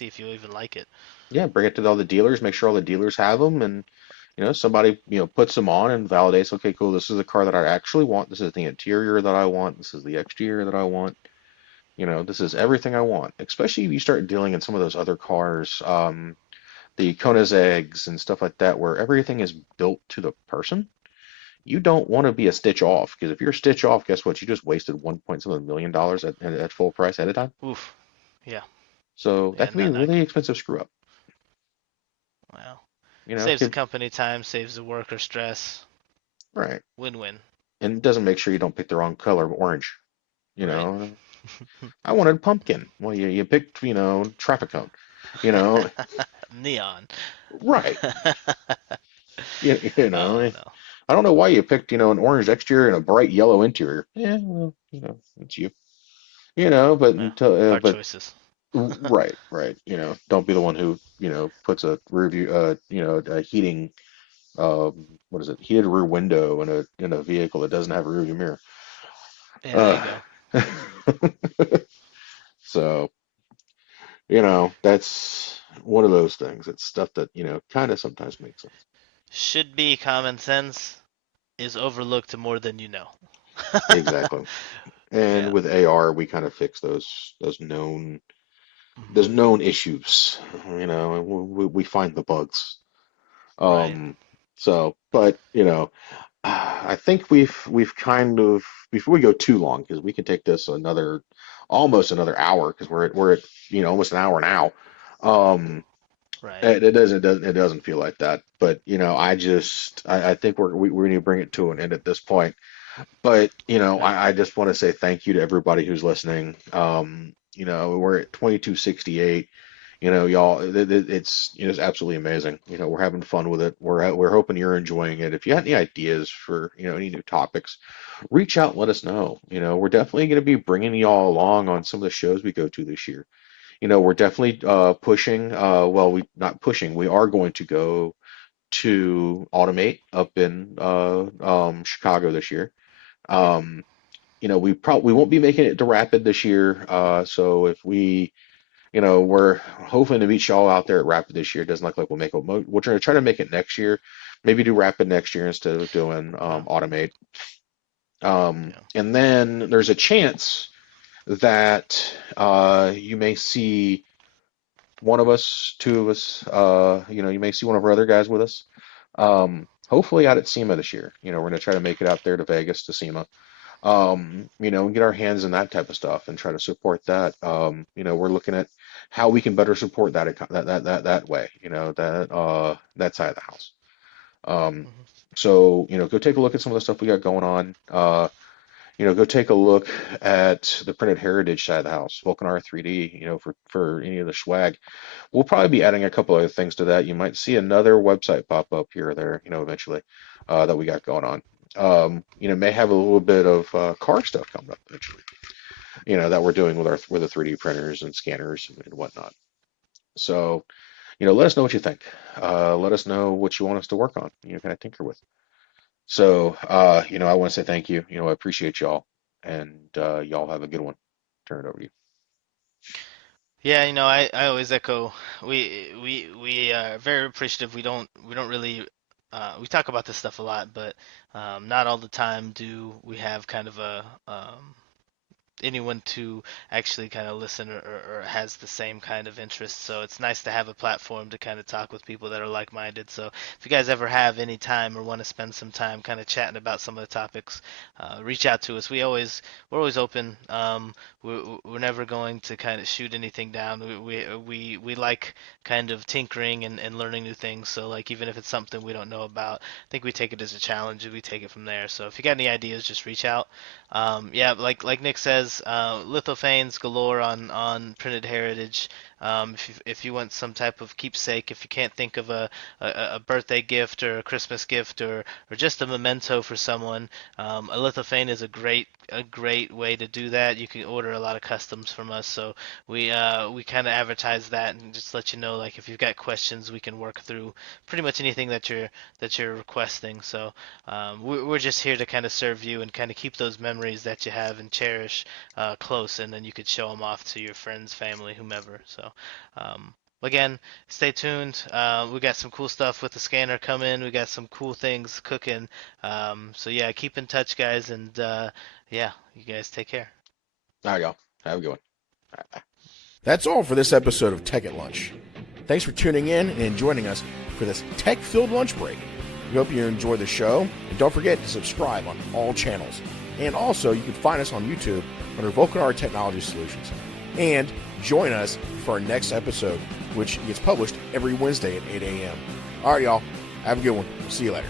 if you even like it. Yeah, bring it to all the dealers, make sure all the dealers have them, and somebody puts them on and validates. Okay, cool. This is the car that I actually want. This is the interior that I want. This is the exterior that I want. This is everything I want. Especially if you start dealing in some of those other cars, the Koenigseggs and stuff like that, where everything is built to the person. You don't want to be a stitch off because if you're a stitch off, guess what? You just wasted 1 point something million dollars at full price at a time. Oof. Yeah. So that Yeah. can be a Not really good. expensive screw up. Well, You know, saves the could company time, saves the worker stress. right. Win-win. and it doesn't make sure you don't pick the wrong color of orange. You Right. know, I wanted pumpkin. Well, you picked, traffic cone. You know, Neon. right. Oh no. I don't know why you picked, an orange exterior and a bright yellow interior. Yeah, well, it's you. But Yeah. until, Hard but choices. right, right. Don't be the one who, puts a review, a heating, what is it, heated rear window in a vehicle that doesn't have a rear view mirror. Yeah, there you Uh, go. so, that's one of those things. It's stuff that, kind of sometimes makes sense. Should be common sense is overlooked more than you know. Exactly. And Yeah. with AR, we kind of fix those known issues, and we find the bugs. Right. Um, but I think we've kind of, before we go too long, because we can take this almost another hour, because we're at almost an hour now. Um, Right. it doesn't feel like that, but I think we need to bring it to an end at this point. But Okay. I just want to say thank you to everybody who's listening. We're at 2268. Y'all, it's absolutely amazing. We're having fun with it. We're hoping you're enjoying it. If you have any ideas for any new topics, reach out and let us know. We're definitely going to be bringing y'all along on some of the shows we go to this year. We're definitely pushing. Well, we not pushing. We are going to go to Automate up in Chicago this year. Um, we won't be making it to Rapid this year. So if we're hoping to meet y'all out there at Rapid this year. It doesn't look like we'll make it. We're trying to make it next year. Maybe do Rapid next year instead of doing Oh, Automate. yeah. And then there's a chance that you may see one of us, two of us. You may see one of our other guys with us. Hopefully out at SEMA this year. We're going to try to make it out there to Vegas to SEMA. And get our hands in that type of stuff and try to support that. We're looking at how we can better support that way, that side of the house. Um, Hmm. so, go take a look at some of the stuff we got going on. Go take a look at the printed heritage side of the house, Vulcan R3D, for any of the swag. We'll probably be adding a couple other things to that. You might see another website pop up here or there, eventually, that we got going on. May have a little bit of car stuff coming up eventually, that we're doing with the 3D printers and scanners and whatnot. So, let us know what you think. Let us know what you want us to work on, kind of tinker with. So, I want to say thank you. I appreciate y'all, and y'all have a good one. Turn it over to you. Yeah, I always echo. We are very appreciative. We don't really we talk about this stuff a lot, but not all the time do we have kind of a anyone to actually kind of listen or has the same kind of interest. So it's nice to have a platform to kind of talk with people that are like-minded. So if you guys ever have any time or want to spend some time kind of chatting about some of the topics, reach out to us. We're always open. We're never going to kind of shoot anything down. We like kind of tinkering and learning new things. So like even if it's something we don't know about, I think we take it as a challenge and we take it from there. So if you got any ideas, just reach out. Yeah, like Nick says, lithophanes galore on printed heritage. If you want some type of keepsake, if you can't think of a birthday gift or a Christmas gift or just a memento for someone, a lithophane is a great way to do that. You can order a lot of customs from us, so we kind of advertise that and just let you know like if you've got questions, we can work through pretty much anything that you're requesting. So we're just here to kind of serve you and kind of keep those memories that you have and cherish close, and then you could show them off to your friends, family, whomever. So, again, stay tuned. We got some cool stuff with the scanner coming. We got some cool things cooking. So yeah, keep in touch, guys, and yeah, you guys take care. All right, y'all. Have a good one. All right, bye. That's all for this episode of Tech at Lunch. Thanks for tuning in and joining us for this tech-filled lunch break. We hope you enjoy the show, and don't forget to subscribe on all channels. And also, you can find us on YouTube under Vulcanar Technology Solutions. And join us for our next episode, which gets published every Wednesday at 8 a.m. All right, y'all. Have a good one. We'll see you later.